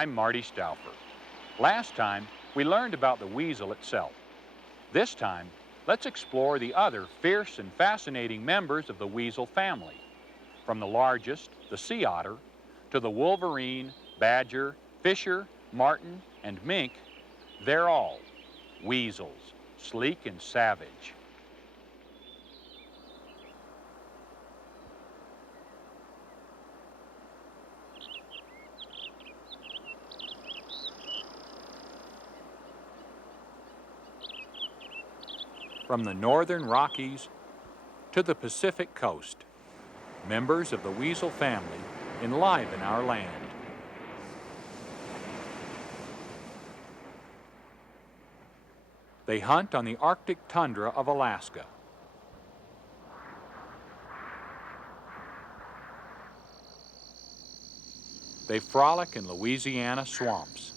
I'm Marty Stouffer. Last time, we learned about the weasel itself. This time, let's explore the other fierce and fascinating members of the weasel family. From the largest, the sea otter, to the Wolverine, badger, fisher, marten, and mink, they're all weasels, sleek and savage. From the northern Rockies to the Pacific coast, members of the weasel family enliven our land. They hunt on the Arctic tundra of Alaska. They frolic in Louisiana swamps.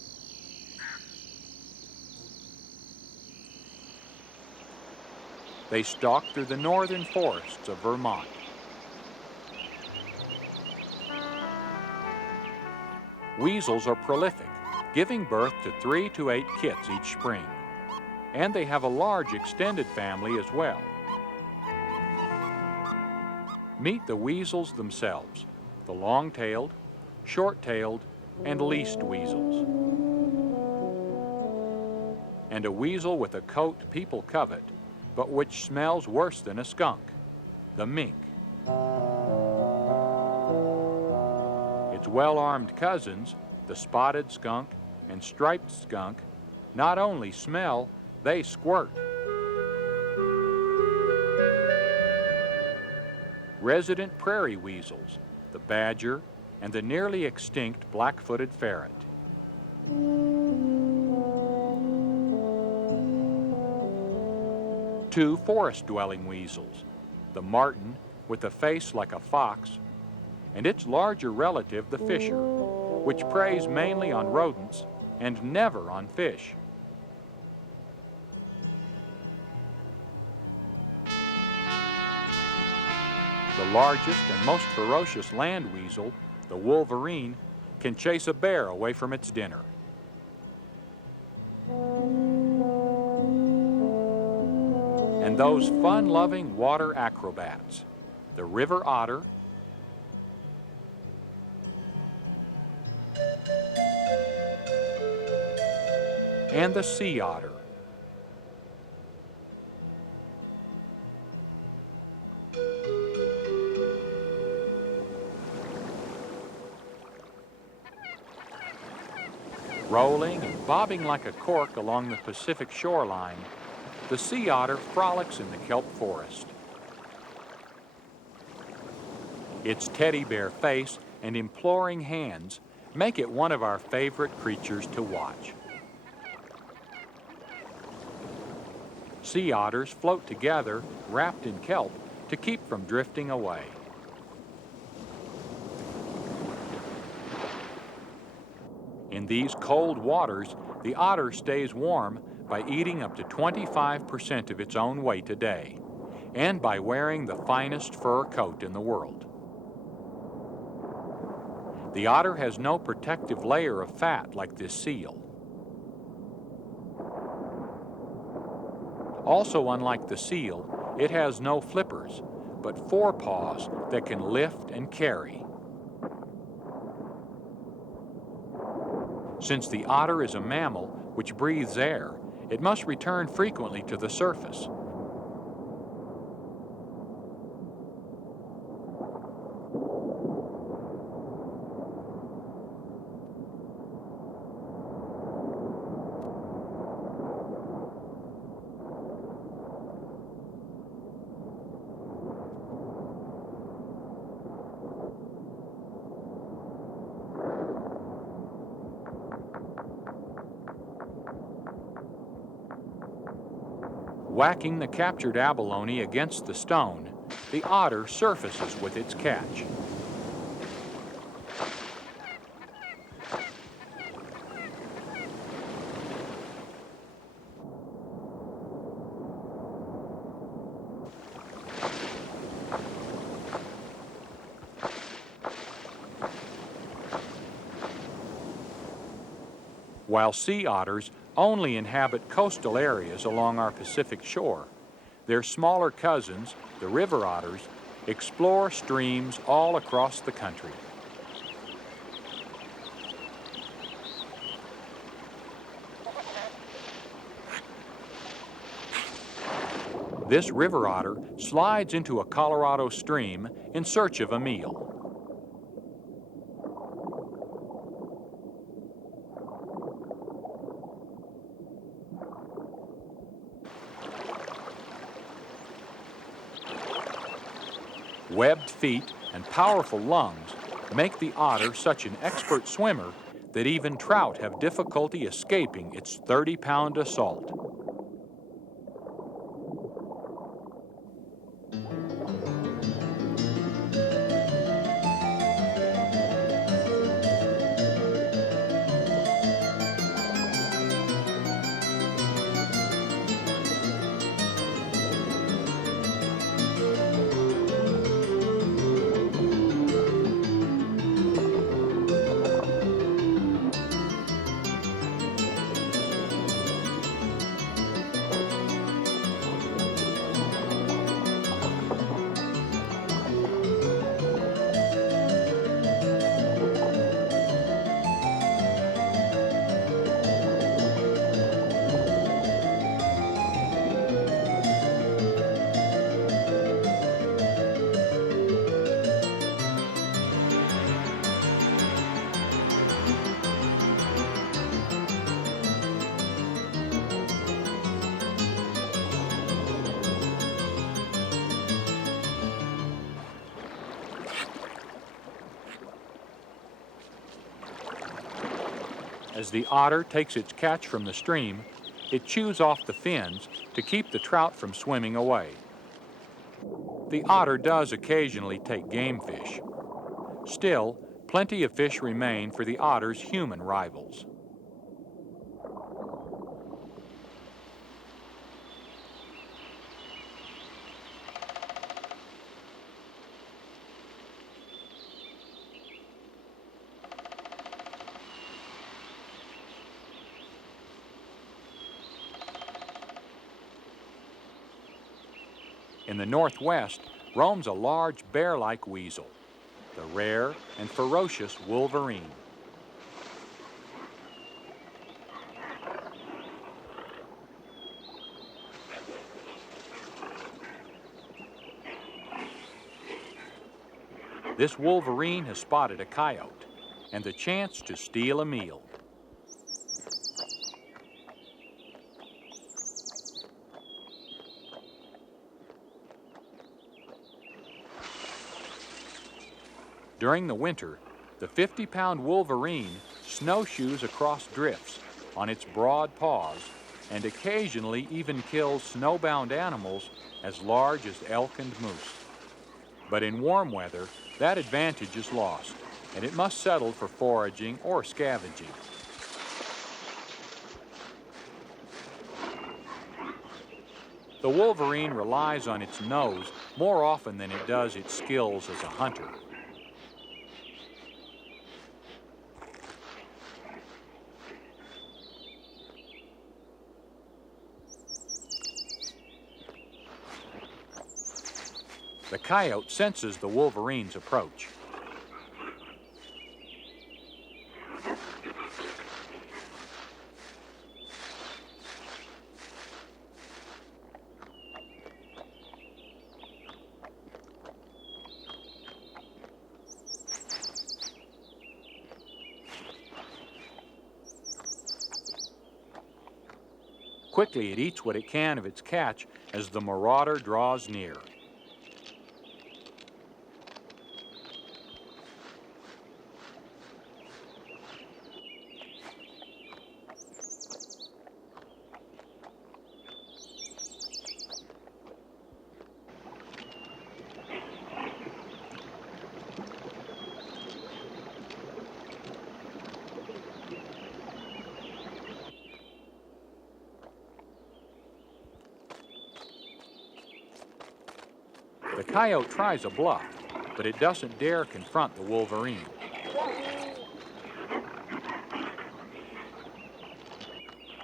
They stalk through the northern forests of Vermont. Weasels are prolific, giving birth to 3 to 8 kits each spring. And they have a large extended family as well. Meet the weasels themselves, the long-tailed, short-tailed, and least weasels. And a weasel with a coat people covet, but which smells worse than a skunk, the mink. Its well-armed cousins, the spotted skunk and striped skunk, not only smell, they squirt. Resident prairie weasels, the badger and the nearly extinct black-footed ferret. Two forest-dwelling weasels, the marten with a face like a fox, and its larger relative, the fisher, which preys mainly on rodents and never on fish. The largest and most ferocious land weasel, the Wolverine, can chase a bear away from its dinner. And those fun-loving water acrobats, the river otter, and the sea otter. Rolling and bobbing like a cork along the Pacific shoreline, the sea otter frolics in the kelp forest. Its teddy bear face and imploring hands make it one of our favorite creatures to watch. Sea otters float together, wrapped in kelp, to keep from drifting away. In these cold waters, the otter stays warm by eating up to 25% of its own weight a day, and by wearing the finest fur coat in the world. The otter has no protective layer of fat like this seal. Also, unlike the seal, it has no flippers, but forepaws that can lift and carry. Since the otter is a mammal which breathes air, it must return frequently to the surface. Whacking the captured abalone against the stone, the otter surfaces with its catch. While sea otters only inhabit coastal areas along our Pacific shore, their smaller cousins, the river otters, explore streams all across the country. This river otter slides into a Colorado stream in search of a meal. Webbed feet and powerful lungs make the otter such an expert swimmer that even trout have difficulty escaping its 30-pound assault. As the otter takes its catch from the stream, it chews off the fins to keep the trout from swimming away. The otter does occasionally take game fish. Still, plenty of fish remain for the otter's human rivals. In the northwest roams a large bear-like weasel, the rare and ferocious Wolverine. This Wolverine has spotted a coyote and the chance to steal a meal. During the winter, the 50-pound Wolverine snowshoes across drifts on its broad paws and occasionally even kills snowbound animals as large as elk and moose. But in warm weather, that advantage is lost, and it must settle for foraging or scavenging. The Wolverine relies on its nose more often than it does its skills as a hunter. The coyote senses the Wolverine's approach. Quickly it eats what it can of its catch as the marauder draws near. The coyote tries a bluff, but it doesn't dare confront the Wolverine.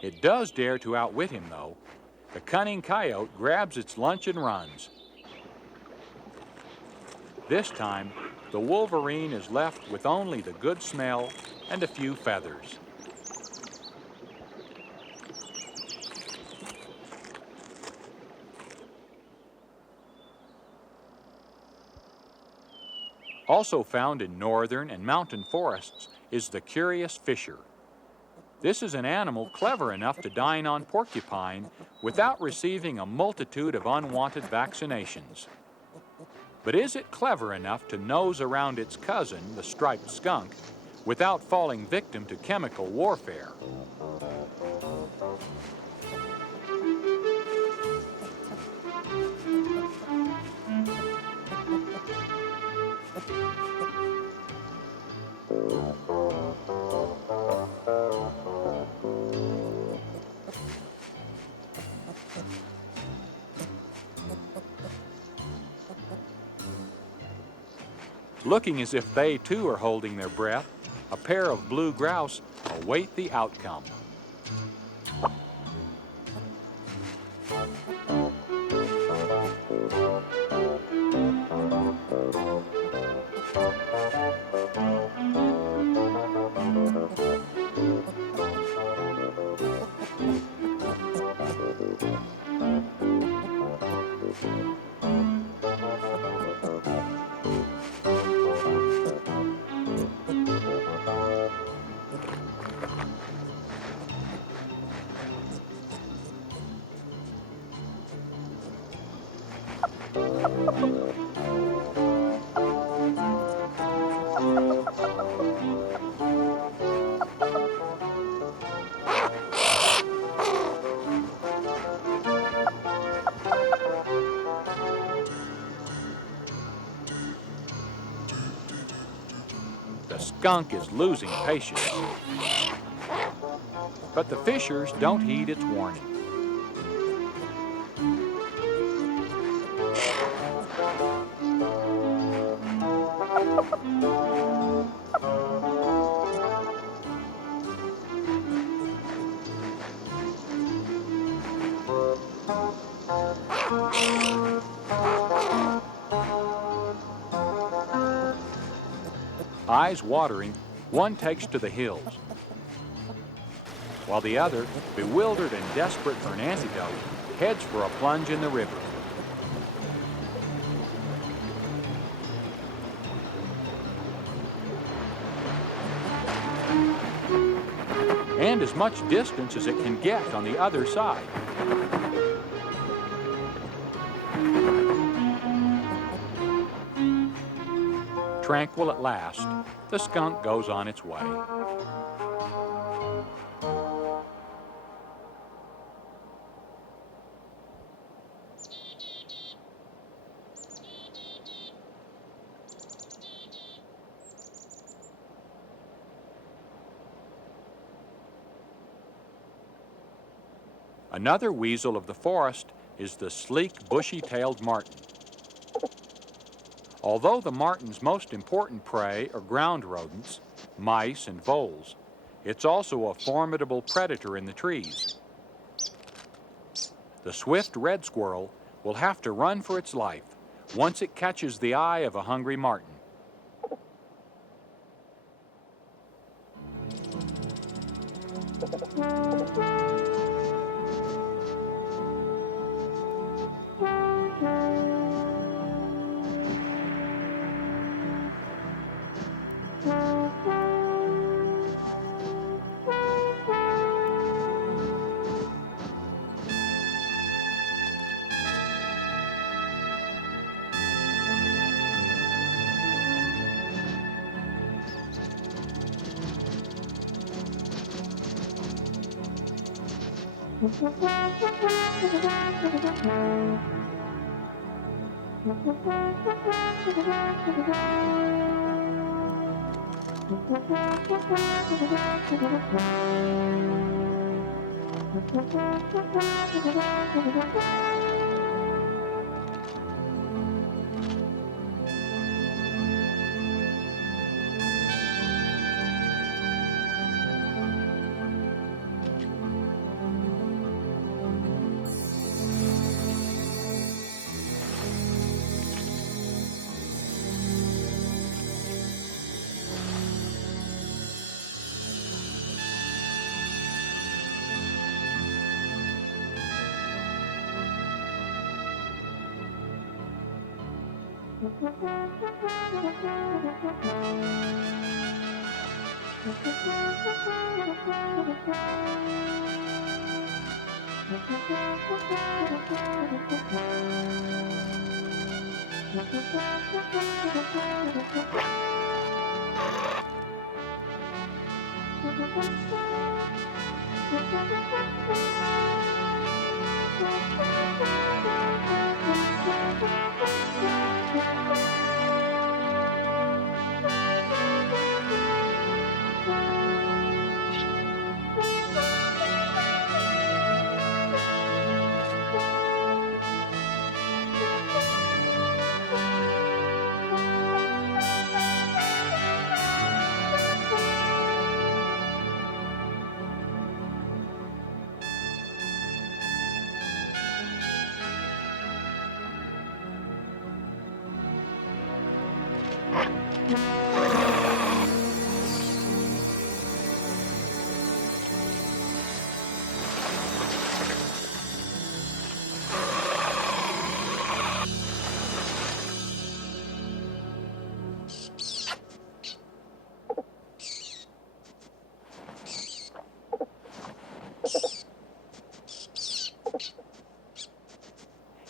It does dare to outwit him, though. The cunning coyote grabs its lunch and runs. This time, the Wolverine is left with only the good smell and a few feathers. Also found in northern and mountain forests is the curious fisher. This is an animal clever enough to dine on porcupine without receiving a multitude of unwanted vaccinations. But is it clever enough to nose around its cousin, the striped skunk, without falling victim to chemical warfare? Looking as if they too are holding their breath, a pair of blue grouse await the outcome. The skunk is losing patience, but the fishers don't heed its warning. Eyes watering, one takes to the hills, while the other, bewildered and desperate for an antidote, heads for a plunge in the river. And as much distance as it can get on the other side. Tranquil at last, the skunk goes on its way. Another weasel of the forest is the sleek, bushy-tailed marten. Although the marten's most important prey are ground rodents, mice and voles, it's also a formidable predator in the trees. The swift red squirrel will have to run for its life once it catches the eye of a hungry marten.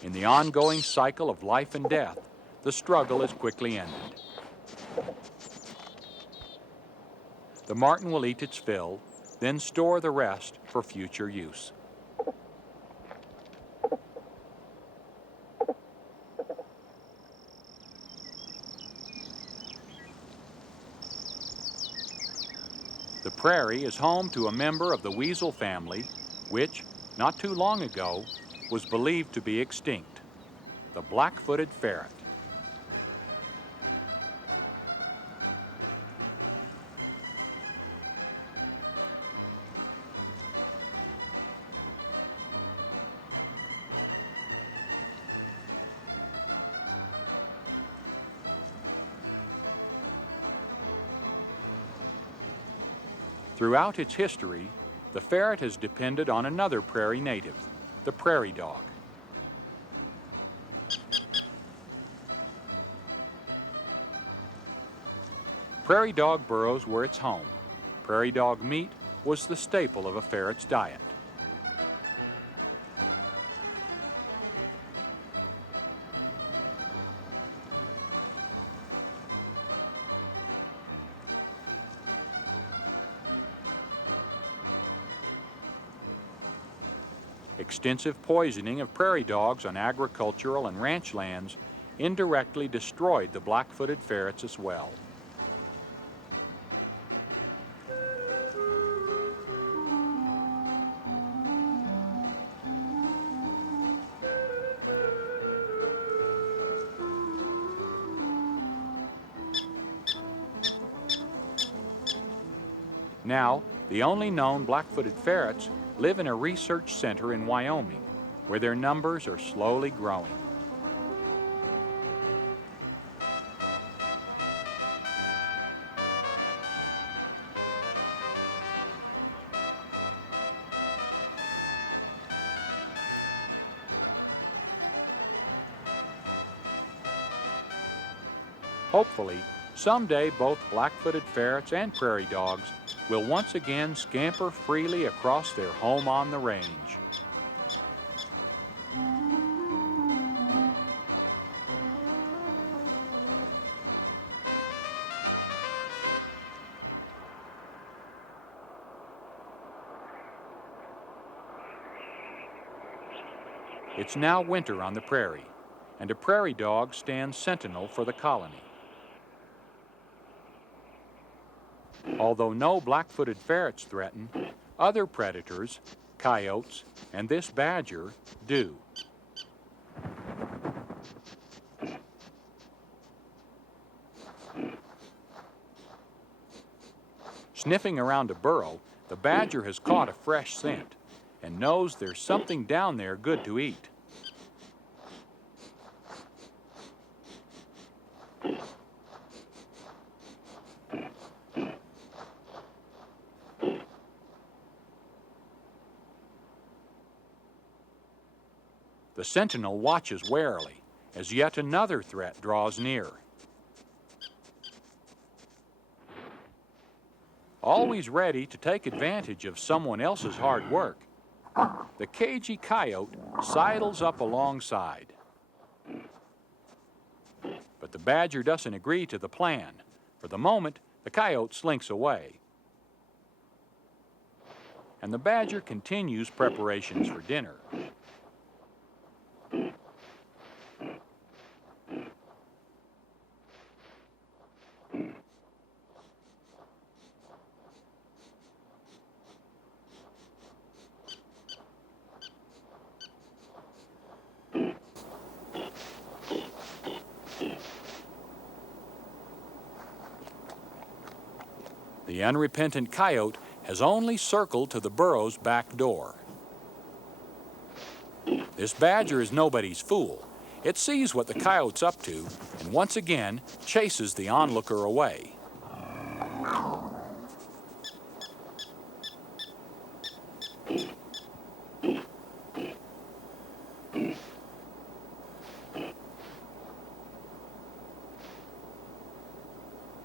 In the ongoing cycle of life and death, the struggle is quickly ended. The marten will eat its fill, then store the rest for future use. The prairie is home to a member of the weasel family, which, not too long ago, was believed to be extinct, the black-footed ferret. Throughout its history, the ferret has depended on another prairie native, the prairie dog. Prairie dog burrows were its home. Prairie dog meat was the staple of a ferret's diet. Extensive poisoning of prairie dogs on agricultural and ranch lands indirectly destroyed the black-footed ferrets as well. Now, the only known black-footed ferrets live in a research center in Wyoming, where their numbers are slowly growing. Hopefully, someday both black-footed ferrets and prairie dogs will once again scamper freely across their home on the range. It's now winter on the prairie, and a prairie dog stands sentinel for the colony. Although no black-footed ferrets threaten, other predators, coyotes, and this badger do. Sniffing around a burrow, the badger has caught a fresh scent and knows there's something down there good to eat. The sentinel watches warily as yet another threat draws near. Always ready to take advantage of someone else's hard work, the cagey coyote sidles up alongside. But the badger doesn't agree to the plan. For the moment, the coyote slinks away. And the badger continues preparations for dinner. The unrepentant coyote has only circled to the burrow's back door. This badger is nobody's fool. It sees what the coyote's up to and once again chases the onlooker away.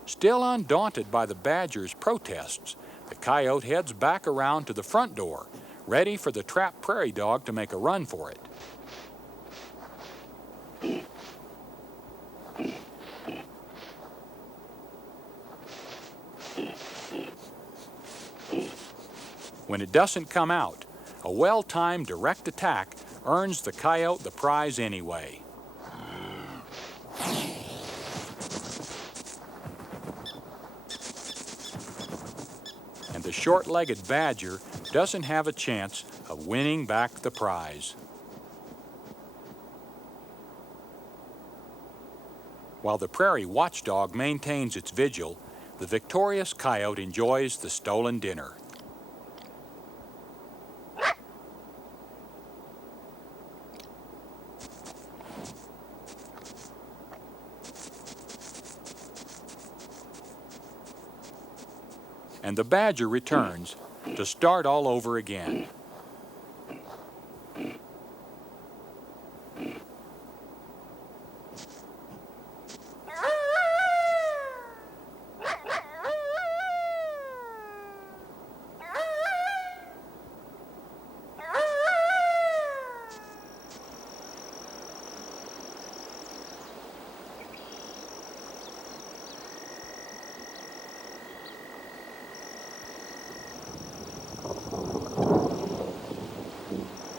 Still undaunted by the badger's protests, the coyote heads back around to the front door, ready for the trapped prairie dog to make a run for it. When it doesn't come out, a well-timed direct attack earns the coyote the prize anyway. And the short-legged badger doesn't have a chance of winning back the prize. While the prairie watchdog maintains its vigil, the victorious coyote enjoys the stolen dinner. And the badger returns to start all over again.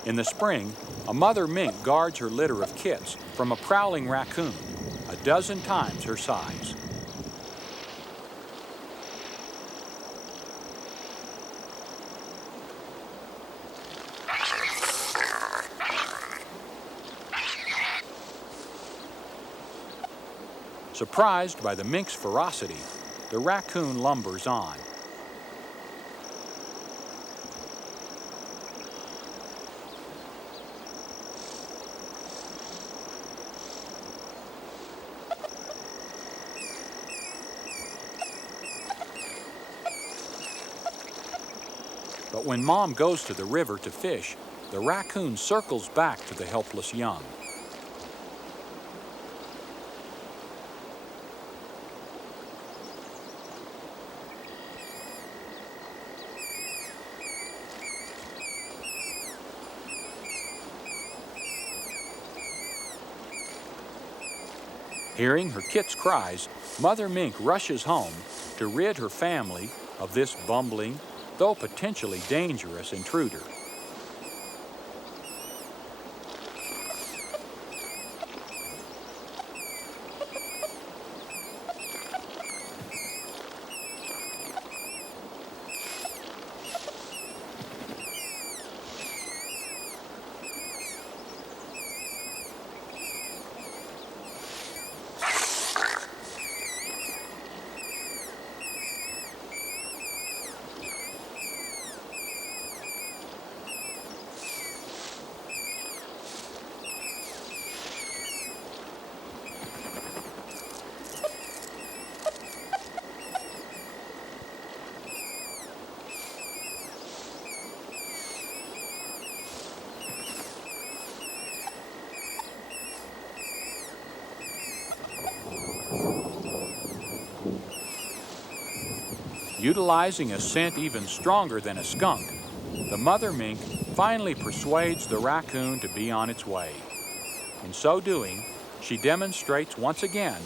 In the spring, a mother mink guards her litter of kits from a prowling raccoon, a dozen times her size. Surprised by the mink's ferocity, the raccoon lumbers on. But when Mom goes to the river to fish, the raccoon circles back to the helpless young. Hearing her kit's cries, Mother Mink rushes home to rid her family of this bumbling, though potentially dangerous intruder. Utilizing a scent even stronger than a skunk, the mother mink finally persuades the raccoon to be on its way. In so doing, she demonstrates once again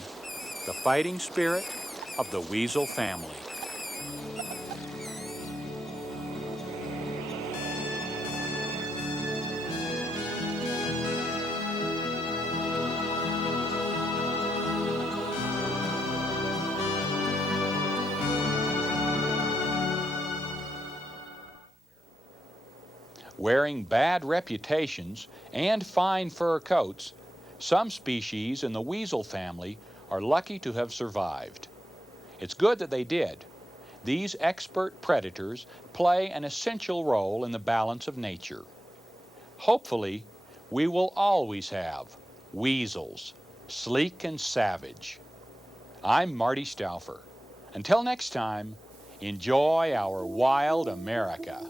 the fighting spirit of the weasel family. Wearing bad reputations and fine fur coats, some species in the weasel family are lucky to have survived. It's good that they did. These expert predators play an essential role in the balance of nature. Hopefully, we will always have weasels, sleek and savage. I'm Marty Stouffer. Until next time, enjoy our wild America.